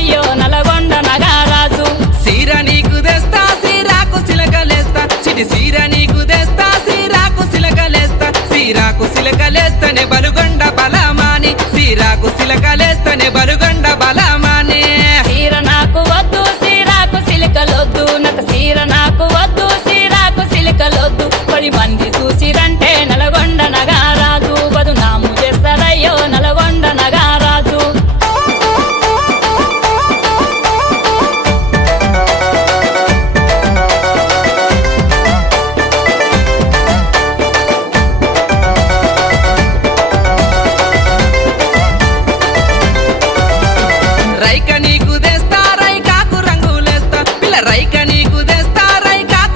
అయ్యో నలగొండ నగారాజు. సీర నీకు తెస్తా సీరాకు సిలకలేస్తా చిటి సీర నీకు తెస్తా సీరాకు సిలకలేస్తా సీరాకు సిలకలేస్తనే బలుగొండ బలమాని. సీరాకు సిలకలేస్తనే బలు రైక నీకు తెస్తా రైకాకు రంగులేస్తా. పిల్ల రైక నీకు తెస్తా.